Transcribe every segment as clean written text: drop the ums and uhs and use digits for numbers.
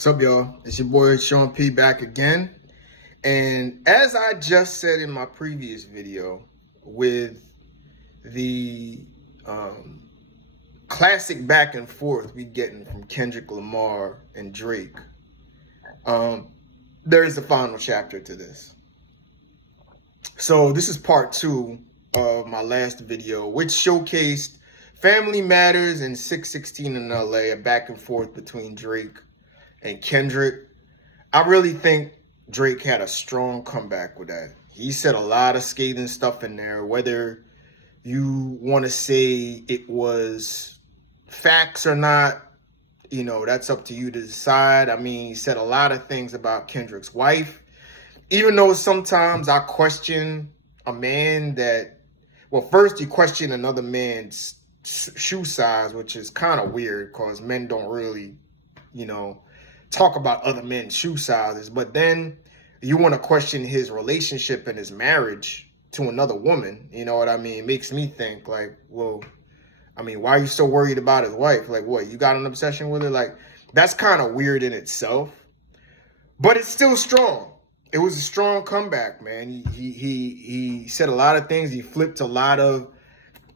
What's up, y'all? It's your boy Sean P back again. And as I just said in my previous video with the classic back and forth we getting from Kendrick Lamar and Drake, there's the final chapter to this. So this is part 2 of my last video, which showcased Family Matters and 616 in LA, a back and forth between Drake and Kendrick. I really think Drake had a strong comeback with that. He said a lot of scathing stuff in there, whether you want to say it was facts or not, you know, that's up to you to decide. I mean, he said a lot of things about Kendrick's wife, even though sometimes I question a man that, well, first you question another man's shoe size, which is kind of weird because men don't really, you know, talk about other men's shoe sizes, but then you want to question his relationship and his marriage to another woman. You know what I mean? It makes me think like, well, I mean, why are you so worried about his wife? Like, what, you got an obsession with her? Like, that's kind of weird in itself, but it's still strong. It was a strong comeback, man. He said a lot of things. He flipped a lot of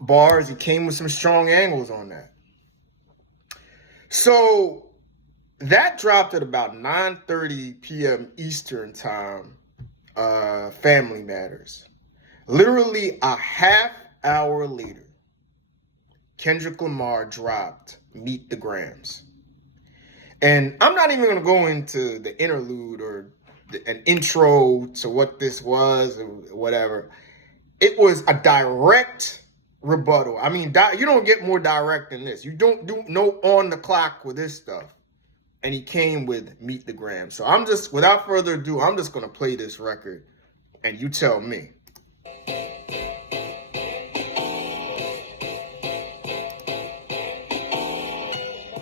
bars. He came with some strong angles on that. So that dropped at about 9:30 p.m. Eastern time, Family Matters. Literally a half hour later, Kendrick Lamar dropped Meet the Grams. And I'm not even going to go into the interlude or an intro to what this was or whatever. It was a direct rebuttal. I mean, you don't get more direct than this. You don't do no on the clock with this stuff. And he came with Meet the Gram. So I'm just, without further ado, I'm just going to play this record and you tell me.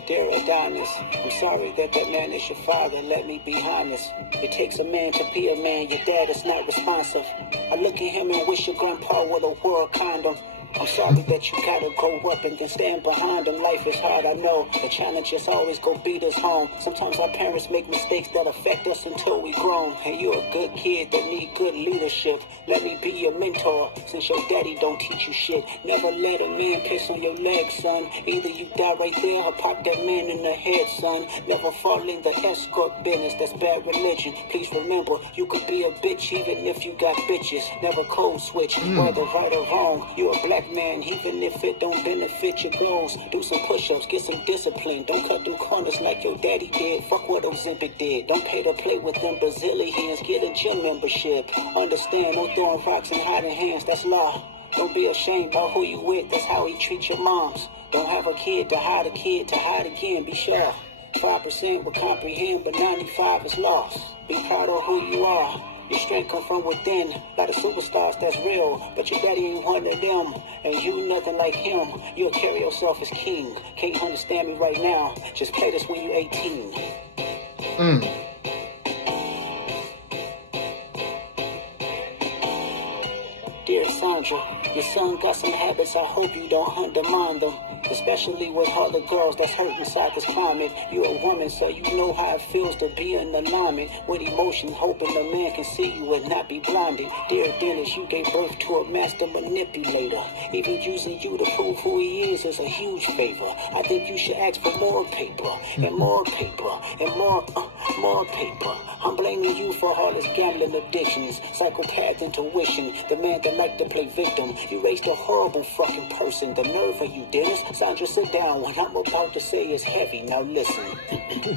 Dear Adonis, I'm sorry that man is your father. Let me be honest. It takes a man to be a man. Your dad is not responsive. I look at him and wish your grandpa would have wore a condom. I'm sorry that you gotta grow up and then stand behind them. Life is hard, I know. The challenges always go beat us home. Sometimes our parents make mistakes that affect us until we grown. And you're a good kid that need good leadership. Let me be your mentor, since your daddy don't teach you shit. Never let a man piss on your leg, son. Either you die right there or pop that man in the head, son. Never fall in the escort business, that's bad religion. Please remember, you could be a bitch even if you got bitches. Never code switch, whether right or wrong. You're a black man, even if it don't benefit your goals. Do some push-ups, get some discipline. Don't cut them corners like your daddy did. Fuck what Ozempic did. Don't pay to play with them Brazilians. Get a gym membership. Understand, no throwing rocks and hiding hands, that's law. Don't be ashamed about who you with, that's how he treats your moms. Don't have a kid to hide again, be sure. 5% will comprehend, but 95 is lost. Be proud of who you are. Your strength come from within. A lot of superstars that's real, but your daddy ain't one of them. And you nothing like him. You'll carry yourself as king. Can't understand me right now. Just play this when you 18. Dear Sandra, your son got some habits, I hope you don't undermine them. Especially with all the girls that's hurt inside this climate. You're a woman, so you know how it feels to be in alignment with emotions, hoping a man can see you and not be blinded. Dear Dennis, you gave birth to a master manipulator. Even using you to prove who he is a huge favor. I think you should ask for more paper, and more paper, and more paper. I'm blaming you for all his gambling addictions, psychopath intuition, the man that like to play victim. You raised a horrible fucking person. The nerve of you, Dennis. Sandra, sit down. What I'm about to say is heavy. Now listen.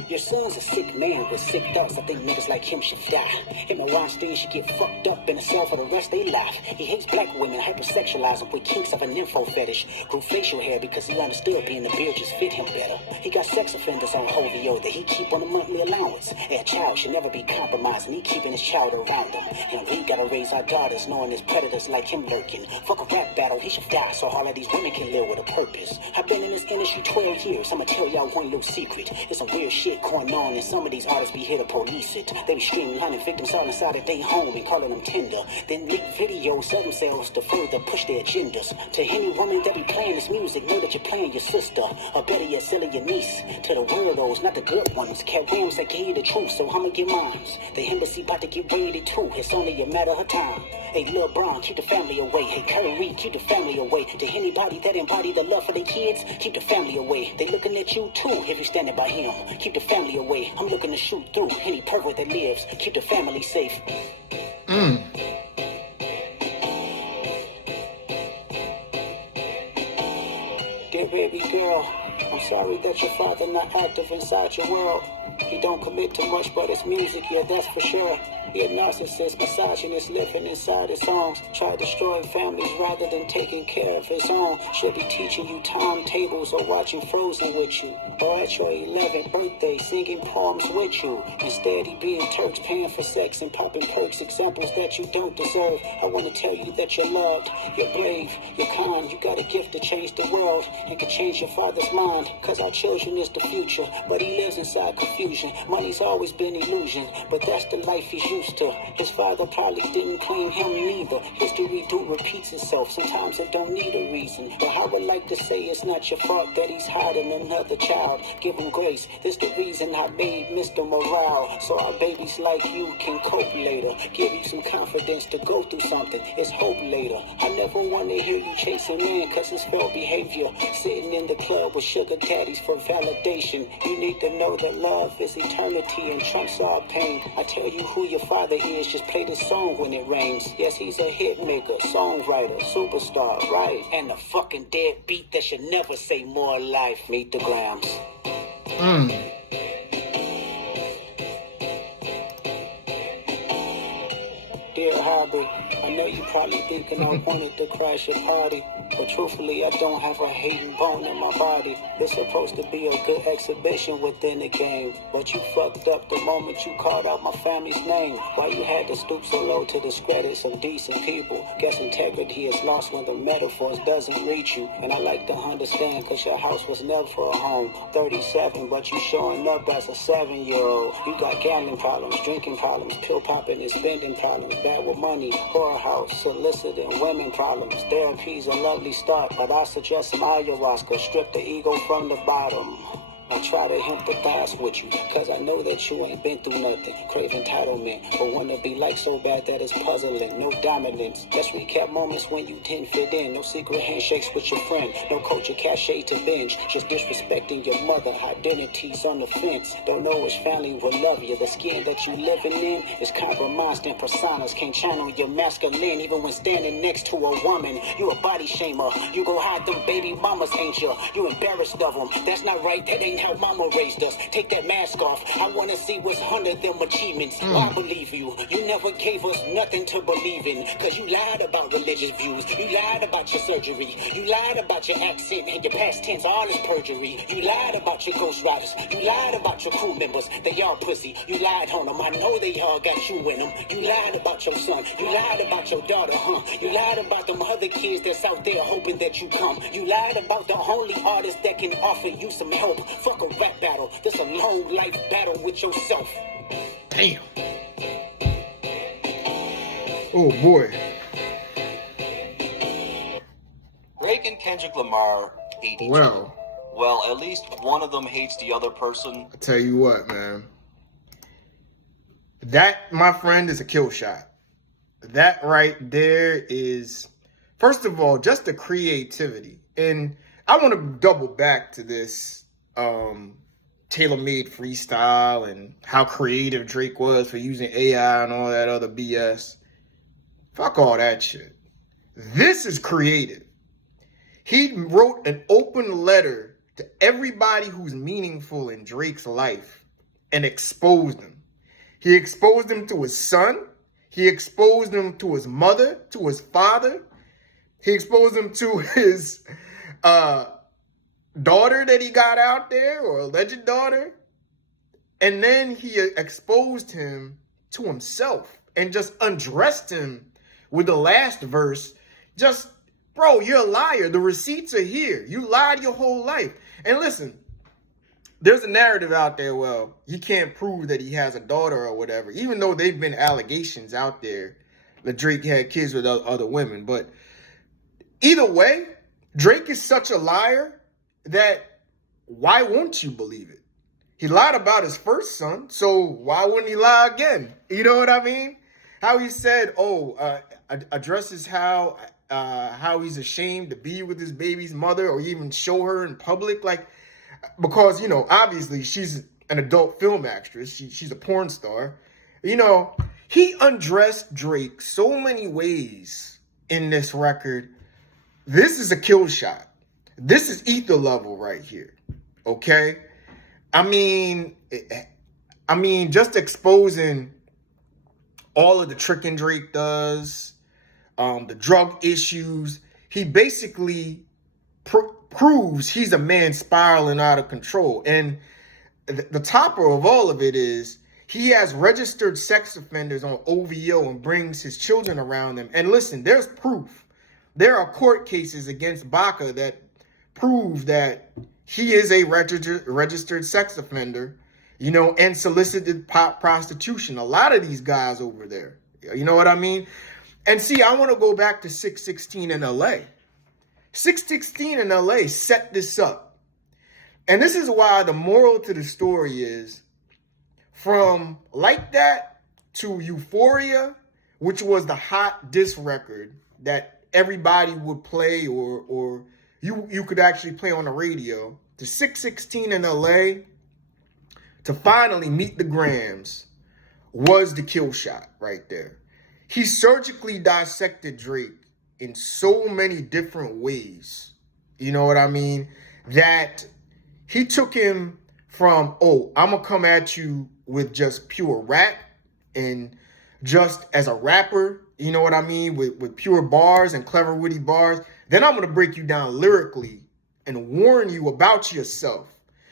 Your son's a sick man with sick thoughts. I think niggas like him should die. Him and Weinstein should get fucked up in a cell for the rest of their life. He hates black women, hypersexualize them with kinks of an info fetish. Grew facial hair because he understood being a beard just fit him better. He got sex offenders on Hovio that he keep on a monthly allowance. A child should never be compromised, and he keeping his child around him. And we gotta raise our daughters knowing there's predators like him lurking. Fuck a rap battle, he should die so all of these women can live with a purpose. I've been in this industry 12 years. I'ma tell y'all one little secret. There's some weird shit going on, and some of these artists be here to police it. They be streamlining victims all inside of their home and calling them tender. Then leak videos of themselves to further push their agendas. To any woman that be playing this music, know that you're playing your sister, or better yet, selling your niece. To the weirdos, not the good ones. Cat Rams that give you the truth, so I'ma get mine. The embassy about to get raided too. It's only a matter of time. Hey, Lil Bron, keep the family away. Hey, Curry, keep the family away. To anybody that embody the love for their kids, keep the family away. They looking at you too if you're standing by him. Keep the family away. I'm looking to shoot through any pervert that lives. Keep the family safe. Dear baby girl, I'm sorry that your father not active inside your world. He don't commit to much, but it's music, yeah, that's for sure. He a narcissist, misogynist, living inside his songs. Try destroying families rather than taking care of his own. Should be teaching you timetables or watching Frozen with you. Or at your 11th birthday, singing poems with you. Instead, he being Turks, paying for sex and popping perks, examples that you don't deserve. I want to tell you that you're loved, you're brave, you're kind. You got a gift to change the world and can change your father's mind. Cause our children is the future, but he lives inside confusion. Money's always been illusion, but that's the life he's used to. His father probably didn't claim him neither. History repeats itself. Sometimes it don't need a reason. But I would like to say it's not your fault that he's hiding another child. Give him grace. This the reason I made Mr. Morale. So our babies like you can cope later. Give you some confidence to go through something. It's hope later. I never want to hear you chasing man cause it's failed behavior. Sitting in the club with sugar daddies for validation. You need to know that love is eternity and trumps all pain. I tell you who your father is, just play this song when it rains. Yes, he's a hit maker, songwriter, superstar, right? And a fucking deadbeat that should never say more life. Meet the Grams. Dear Hobby, I know you probably thinking I wanted to crash your party, but truthfully I don't have a hating bone in my body. It's supposed to be a good exhibition within the game, but you fucked up the moment you called out my family's name. Why you had to stoop so low to discredit some decent people? Guess integrity is lost when the metaphors doesn't reach you. And I like to understand cause your house was never a home. 37 but you showing up as a 7-year-old. You got gambling problems, drinking problems, pill popping and spending problems. Bad with money, whorehouse, soliciting women problems. Therapy's a lovely start, but I suggest some ayahuasca. Strip the ego from the bottom. I try to empathize with you, cause I know that you ain't been through nothing. Crave entitlement, but wanna be like so bad that it's puzzling. No dominance. Let's recap moments when you didn't fit in. No secret handshakes with your friend. No culture cachet to binge. Just disrespecting your mother. Identities on the fence. Don't know which family will love you. The skin that you living in is compromised and personas. Can't channel your masculine even when standing next to a woman. You a body shamer. You go hide them baby mamas, ain't you? You embarrassed of them. That's not right. That ain't how mama raised us. Take that mask off. I want to see what's under them achievements. I believe you. You never gave us nothing to believe in. Cause you lied about religious views. You lied about your surgery. You lied about your accent and your past tense. All is perjury. You lied about your ghost riders. You lied about your crew members. They all pussy. You lied on them. I know they all got you in them. You lied about your son. You lied about your daughter, huh? You lied about them other kids that's out there hoping that you come. You lied about the only artist that can offer you some help. Fuck a rap battle. This a long life battle with yourself. Damn. Oh boy. Drake and Kendrick Lamar hate each other. Well, at least one of them hates the other person. I tell you what, man. That, my friend, is a kill shot. That right there is, first of all, just the creativity. And I want to double back to this tailor-made freestyle and how creative Drake was for using AI and all that other BS. Fuck all that shit. This is creative. He wrote an open letter to everybody who's meaningful in Drake's life and exposed them. He exposed him to his son. He exposed him to his mother, to his father. He exposed him to his daughter that he got out there, or alleged daughter. And then he exposed him to himself and just undressed him with the last verse, just Bro, you're a liar. The receipts are here. You lied your whole life. And listen, there's a narrative out there, well, he can't prove that he has a daughter or whatever, even though they've been allegations out there that Drake had kids with other women. But either way, Drake is such a liar that why won't you believe it? He lied about his first son, so why wouldn't he lie again? You know what I mean? How he said, addresses how he's ashamed to be with his baby's mother or even show her in public. Like, because, you know, obviously she's an adult film actress. She's a porn star. You know, he undressed Drake so many ways in this record. This is a kill shot. This is ether level right here. Okay? I mean, just exposing all of the tricking Drake does, the drug issues. He basically proves he's a man spiraling out of control. And the topper of all of it is he has registered sex offenders on OVO and brings his children around them. And listen, there's proof. There are court cases against Baca that prove that he is a registered sex offender, you know, and solicited prostitution. A lot of these guys over there, you know what I mean? And see, I want to go back to 616 in LA. 616 in LA set this up. And this is why the moral to the story is, from Like That to Euphoria, which was the hot diss record that everybody would play or you could actually play on the radio, to 616 in LA, to finally Meet the Grams, was the kill shot right there. He surgically dissected Drake in so many different ways, you know what I mean, that he took him from, I'm going to come at you with just pure rap and just as a rapper, you know what I mean, with pure bars and clever, witty bars. Then I'm going to break you down lyrically and warn you about yourself.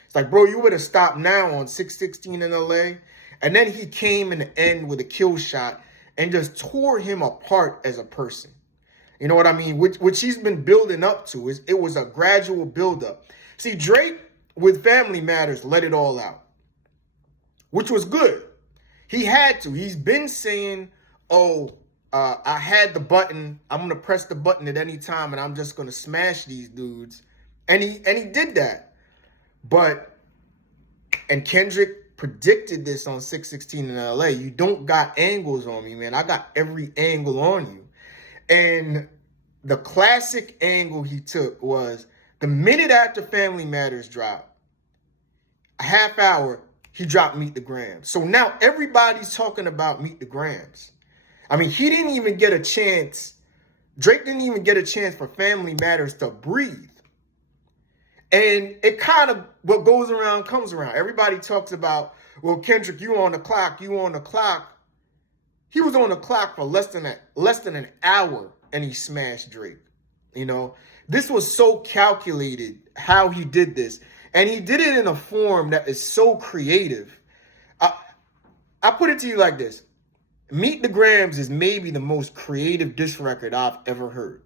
It's like, bro, you would have stopped now on 616 in LA. And then he came in the end with a kill shot and just tore him apart as a person. You know what I mean? Which he's been building up to. It was a gradual buildup. See, Drake, with Family Matters, let it all out, which was good. He had to. He's been saying, I had the button. I'm going to press the button at any time, and I'm just going to smash these dudes. And he did that. And Kendrick predicted this on 616 in LA. You don't got angles on me, man. I got every angle on you. And the classic angle he took was the minute after Family Matters dropped, a half hour, he dropped Meet the Grams. So now everybody's talking about Meet the Grams. I mean, he didn't even get a chance. Drake didn't even get a chance for Family Matters to breathe. And it kind of, what goes around comes around. Everybody talks about, well, Kendrick, you on the clock. He was on the clock for less than an hour, and he smashed Drake. You know, this was so calculated how he did this. And he did it in a form that is so creative. I put it to you like this. Meet the Grams is maybe the most creative diss record I've ever heard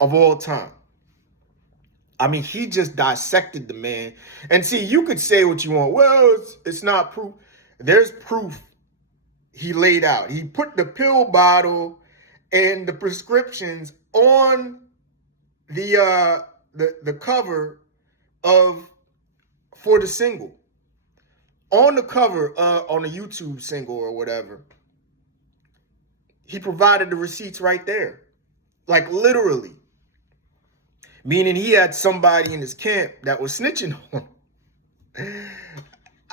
of all time. I mean, he just dissected the man. And see, you could say what you want. Well, it's not proof. There's proof he laid out. He put the pill bottle and the prescriptions on the cover for the single. On the cover, on a YouTube single or whatever. He provided the receipts right there. Like literally. Meaning he had somebody in his camp that was snitching on him.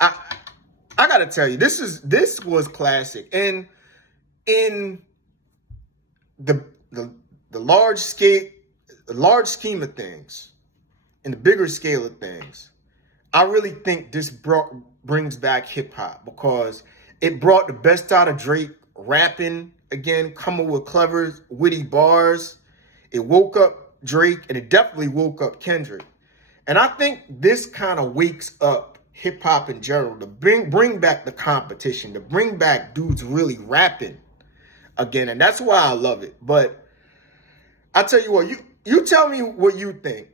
I gotta tell you, this was classic. And in the large scheme of things, in the bigger scale of things, I really think this brings back hip hop because it brought the best out of Drake rapping again, coming with clever, witty bars. It woke up Drake, and it definitely woke up Kendrick. And I think this kind of wakes up hip hop in general to bring back the competition, to bring back dudes really rapping again. And that's why I love it. But I tell you what, you tell me what you think.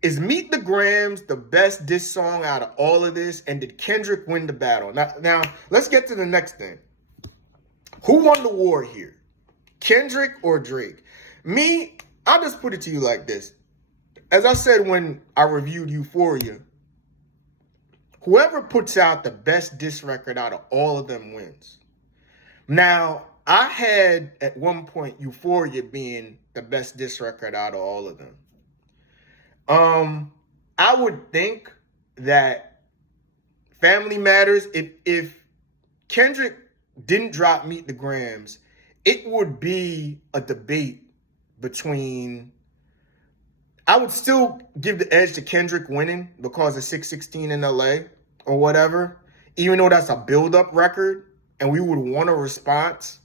Is Meet the Grams the best diss song out of all of this? And did Kendrick win the battle? Now let's get to the next thing. Who won the war here? Kendrick or Drake? Me, I'll just put it to you like this. As I said when I reviewed Euphoria, whoever puts out the best diss record out of all of them wins. Now, I had at one point Euphoria being the best diss record out of all of them. I would think that Family Matters, if Kendrick didn't drop Meet the Grams, it would be a debate between, I would still give the edge to Kendrick winning because of 616 in LA or whatever, even though that's a build-up record and we would want a response.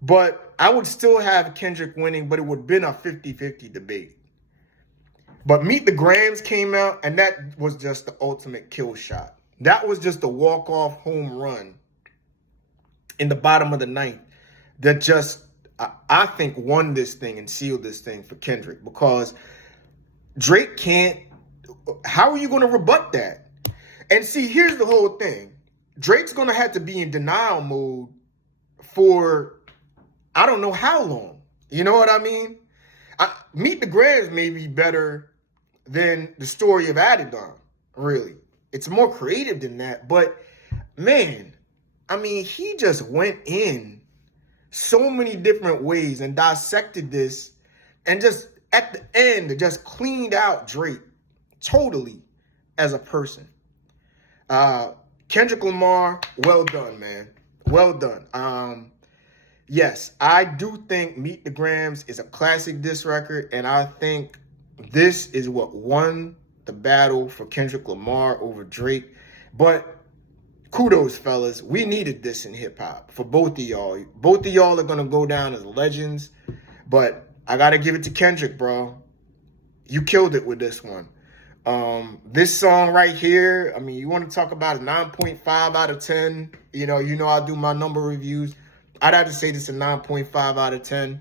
But I would still have Kendrick winning, but it would have been a 50-50 debate. But Meet the Grams came out, and that was just the ultimate kill shot. That was just a walk-off home run in the bottom of the ninth that just, I think, won this thing and sealed this thing for Kendrick. Because Drake can't, how are you going to rebut that? And see, here's the whole thing. Drake's going to have to be in denial mode for, I don't know how long. You know what I mean? Meet the Grams may be better than the story of Adidon, really. It's more creative than that. But, man, I mean, he just went in so many different ways and dissected this and just, at the end, just cleaned out Drake totally as a person. Kendrick Lamar, well done, man. Well done. Yes, I do think Meet the Grams is a classic diss record, and I think this is what won the battle for Kendrick Lamar over Drake. But kudos, fellas. We needed this in hip-hop for both of y'all. Both of y'all are going to go down as legends, but I got to give it to Kendrick, bro. You killed it with this one. This song right here, I mean, you want to talk about a 9.5 out of 10. You know I do my number reviews. I'd have to say this a 9.5 out of 10.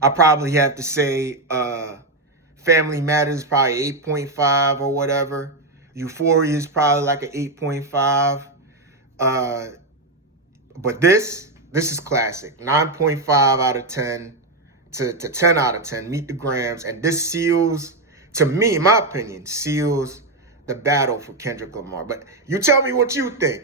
I probably have to say Family Matters probably 8.5 or whatever. Euphoria is probably like an 8.5. But this is classic. 9.5 out of 10 to 10 out of 10. Meet the Grams. And this seals, to me, in my opinion, seals the battle for Kendrick Lamar. But you tell me what you think.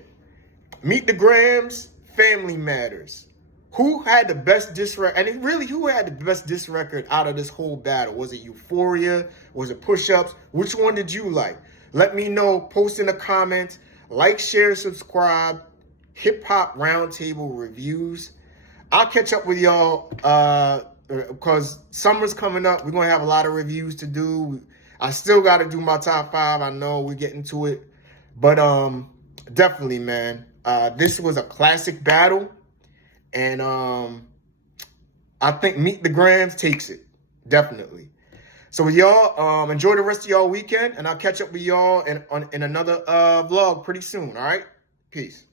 Meet the Grams, Family Matters. Who had the best diss record? And really, who had the best diss record out of this whole battle? Was it Euphoria? Was it Push-Ups? Which one did you like? Let me know. Post in the comments. Like, share, subscribe. Hip Hop Roundtable Reviews. I'll catch up with y'all because summer's coming up. We're going to have a lot of reviews to do. I still got to do my top 5. I know we're getting to it. But definitely, man. This was a classic battle. And I think Meet the Grams takes it. Definitely. So with y'all, enjoy the rest of y'all weekend. And I'll catch up with y'all in another vlog pretty soon. All right? Peace.